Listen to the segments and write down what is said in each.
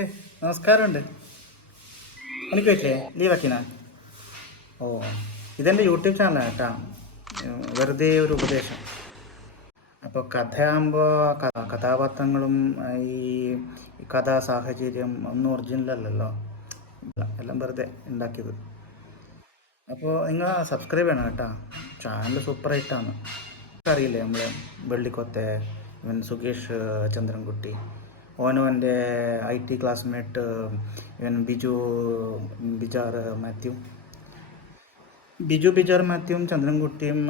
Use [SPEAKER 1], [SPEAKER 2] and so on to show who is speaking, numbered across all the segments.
[SPEAKER 1] ഏ നമസ്കാരമുണ്ട്. എനിക്ക് പറ്റില്ലേ ലീവാക്കിനാ ഓ ഇതെന്റെ യൂട്യൂബ് ചാനലാണ് കേട്ടോ. വെറുതെ ഒരു ഉപദേശം. അപ്പോൾ കഥയാകുമ്പോൾ കഥാപാത്രങ്ങളും ഈ കഥാ സാഹചര്യം ഒന്നും ഒറിജിനൽ അല്ലല്ലോ. എല്ലാം വെറുതെ ഉണ്ടാക്കിയത്. അപ്പോൾ നിങ്ങൾ സബ്സ്ക്രൈബ് ചെയ്യണം കേട്ടോ. ചാനൽ സൂപ്പർ ഹിറ്റാണ് അറിയില്ലേ നമ്മൾ വെള്ളിക്കൊത്തെ ഇവൻ സുകേഷ് ചന്ദ്രൻകുട്ടി? ഓനും എന്റെ ഐ ടി ക്ലാസ്മേറ്റ് ഇവൻ ബിജു ബിജാർ മാത്യു. ബിജു ബിജാർ മാത്യുവും ചന്ദ്രൻകുട്ടിയും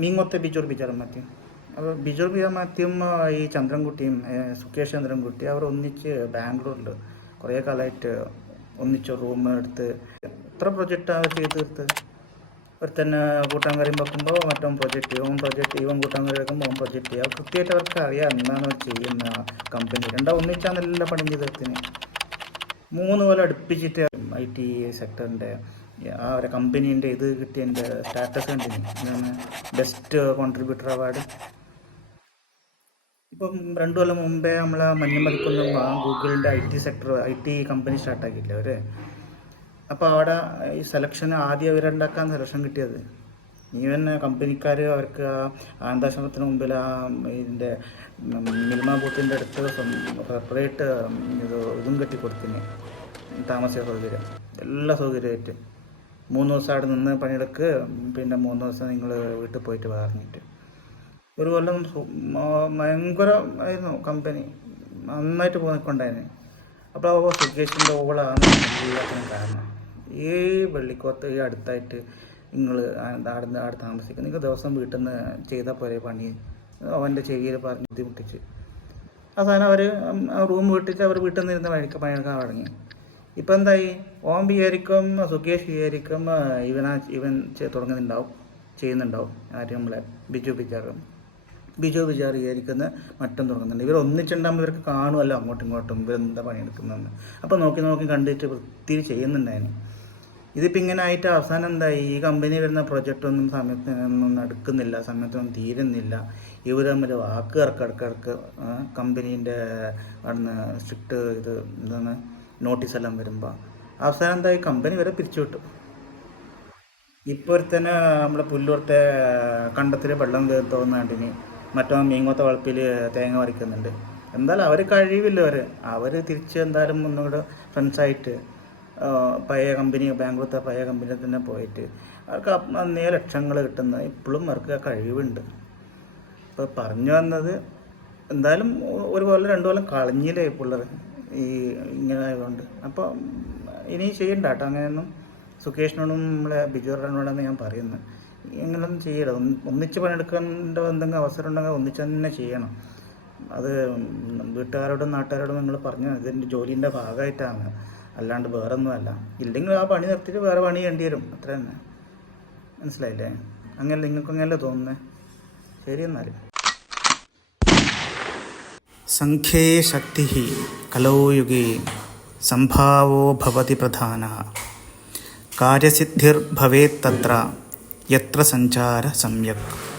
[SPEAKER 1] മീങ്ങൊത്ത ബിജു ബിജാർ മാത്യു. അപ്പോൾ ബിജു ബിജാർ മാത്യുവും ഈ ചന്ദ്രൻകുട്ടിയും സുഖേഷ് ചന്ദ്രൻകുട്ടി അവർ ഒന്നിച്ച് ബാംഗ്ലൂരിൽ കുറേ കാലമായിട്ട് ഒന്നിച്ച് റൂം എടുത്ത് എത്ര പ്രൊജക്റ്റാണ് അവർ ചെയ്ത് തീർത്തത്? ഒരുത്തൻ കൂട്ടാൻ കറിയും വെക്കുമ്പോൾ മറ്റവൻ പ്രൊജക്റ്റ് ചെയ്യും പ്രൊജക്റ്റ് ഇവൻ കൂട്ടാൻ കറി വെക്കുമ്പോൾ ഓൺ പ്രൊജക്റ്റ് ചെയ്യുക കൃത്യമായിട്ട് അവർക്ക് അറിയാം എന്താണ് ചെയ്യുന്ന കമ്പനി രണ്ടാ ഒന്നിച്ചാണ് എല്ലാ പണി ചെയ്ത് തീർത്തിന് മൂന്ന് പോലെ അടുപ്പിച്ചിട്ട് ഐ ടി സെക്ടറിന്റെ ആ ഒരു കമ്പനീന്റെ ഇത് കിട്ടിയതിന്റെ സ്റ്റാറ്റസ് കണ്ടിന് ബെസ്റ്റ് കോൺട്രിബ്യൂട്ടർ അവാർഡ് ഇപ്പം രണ്ടു കൊല്ലം മുമ്പേ നമ്മളെ മഞ്ഞമലിക്കുന്ന ഗൂഗിളിന്റെ I T sector I T company സ്റ്റാർട്ടാക്കിയില്ലേ അവർ അപ്പോൾ അവിടെ ഈ സെലക്ഷൻ ആദ്യം അവരുണ്ടാക്കാൻ സെലക്ഷൻ കിട്ടിയത്. ഈവൻ കമ്പനിക്കാർ അവർക്ക് ആ ആനന്ദാശ്രമത്തിന് മുമ്പിൽ ആ ഇതിന്റെ മിൽമ ബൂത്തിന്റെ അടുത്ത് സെപ്പറേറ്റ് ഇത് ഇതും കെട്ടി കൊടുത്തിന്. താമസ സൗകര്യം. എല്ലാ സൗകര്യമായിട്ട്. മൂന്ന് ദിവസം അവിടെ നിന്ന് പണിയെടുക്ക് പിന്നെ മൂന്ന് ദിവസം നിങ്ങൾ വീട്ടിൽ പോയിട്ട് പറഞ്ഞിട്ട് ഒരു കൊല്ലം ഭയങ്കര ആയിരുന്നു കമ്പനി നന്നായിട്ട് പോയിക്കൊണ്ടായിരുന്നു അപ്പോൾ സുഖേഷിന്റെ ഓളാണ് കാരണം ഈ വെള്ളിക്കോത്ത് ഈ അടുത്തായിട്ട് നിങ്ങൾ അവിടെ അവിടെ താമസിക്കുക നിങ്ങൾ ദിവസം വീട്ടിൽ നിന്ന് ചെയ്താൽ പോരെ പണി. അവന്റെ ചെവിയിൽ പറഞ്ഞ് ബുദ്ധിമുട്ടിച്ച്. അവസാനം അവർ റൂം വിട്ടിട്ട് അവർ വീട്ടിൽ നിന്ന് ഇരുന്ന് പണിക്ക് പണിയെടുക്കാൻ തുടങ്ങി. ഇപ്പം എന്തായി? ഓം വിചാരിക്കും സുകേഷ് വിചാരിക്കും ഇവനാ ഇവൻ തുടങ്ങുന്നുണ്ടാവും ചെയ്യുന്നുണ്ടാവും ആരും നമ്മളെ ബിജു ബിജാറും. ബിജു ബിജാർ വിചാരിക്കുന്ന മറ്റും തുടങ്ങുന്നുണ്ട്. ഇവർ ഒന്നിച്ചുണ്ടാകുമ്പോൾ ഇവർക്ക് കാണുമല്ലോ അങ്ങോട്ടും ഇങ്ങോട്ടും ഇവരെന്താ പണിയെടുക്കുന്നതെന്ന്. അപ്പോൾ നോക്കി നോക്കി കണ്ടിട്ട് വൃത്തി ചെയ്യുന്നുണ്ടായിരുന്നു. ഇതിപ്പോൾ ഇങ്ങനെ ആയിട്ട് അവസാനം എന്തായി? ഈ കമ്പനി വരുന്ന സമയത്ത് ഒന്നും നടക്കുന്നില്ല സമയത്തൊന്നും തീരുന്നില്ല. ഇവർ തമ്മിൽ വാക്ക് ഇറക്കിടക്കിടക്ക് കമ്പനീന്റെ അവിടുന്ന് സ്ട്രിക്റ്റ് ഇത് എന്താണ് നോട്ടീസ് എല്ലാം വരുമ്പോൾ അവസാനം എന്തായി? കമ്പനി വരെ പിരിച്ചുവിട്ടു. ഇപ്പോൾ ഒരുത്തന്നെ നമ്മുടെ പുല്ലൂർത്തെ കണ്ടത്തിൽ വെള്ളം തോന്നാണ്ടിന് മറ്റോ മീങ്ങോത്ത വളപ്പിൽ തേങ്ങ വരയ്ക്കുന്നുണ്ട് എന്തായാലും അവർ കഴിവില്ല അവർ അവർ തിരിച്ച് എന്തായാലും ഒന്നുകൂടെ ഫ്രണ്ട്സായിട്ട് പഴയ കമ്പനി ബാംഗ്ലൂർത്തെ പഴയ കമ്പനിയിൽ തന്നെ പോയിട്ട് അവർക്ക് അന്നേ ലക്ഷങ്ങൾ കിട്ടുന്ന ഇപ്പോഴും അവർക്ക് ആ കഴിവുണ്ട്. ഇപ്പോൾ പറഞ്ഞു വന്നത് എന്തായാലും ഒരു കൊല്ലം രണ്ട് കൊല്ലം കളഞ്ഞില്ലേ പിള്ളേർ ഈ ഇങ്ങനെ ആയതുകൊണ്ട്. അപ്പോൾ ഇനി ചെയ്യണ്ട കേട്ടോ അങ്ങനെയൊന്നും സുകേഷിനോടും നമ്മളെ ബിജുറിനോടാണ് ഞാൻ പറയുന്നത്. ഇങ്ങനെയൊന്നും ചെയ്യരുത്. ഒന്ന് ഒന്നിച്ച് പണിയെടുക്കേണ്ട എന്തെങ്കിലും അവസരം ഉണ്ടെങ്കിൽ ഒന്നിച്ച് തന്നെ ചെയ്യണം. അത് വീട്ടുകാരോടും നാട്ടുകാരോടും നിങ്ങൾ പറഞ്ഞു ഇതിന്റെ ജോലീന്റെ ഭാഗമായിട്ടാണ്. അല്ലാണ്ട് വേറെ ഒന്നുമല്ല ഇല്ലെങ്കിൽ ആ പണി നിർത്തിയിട്ട് വേറെ പണി ചെയ്യേണ്ടി വരും. അത്ര തന്നെ. മനസ്സിലായില്ലേ? അങ്ങനെ നിങ്ങൾക്ക് അങ്ങനല്ലേ തോന്നുന്നത് ശരി എന്നാൽ സംഖ്യേ ശക്തി കലോയുഗേ സംഭാവോ ഭവതി പ്രധാന. കാര്യസിദ്ധിർഭവേത്തത്ര യത്ര സഞ്ചാര സമ്യക്.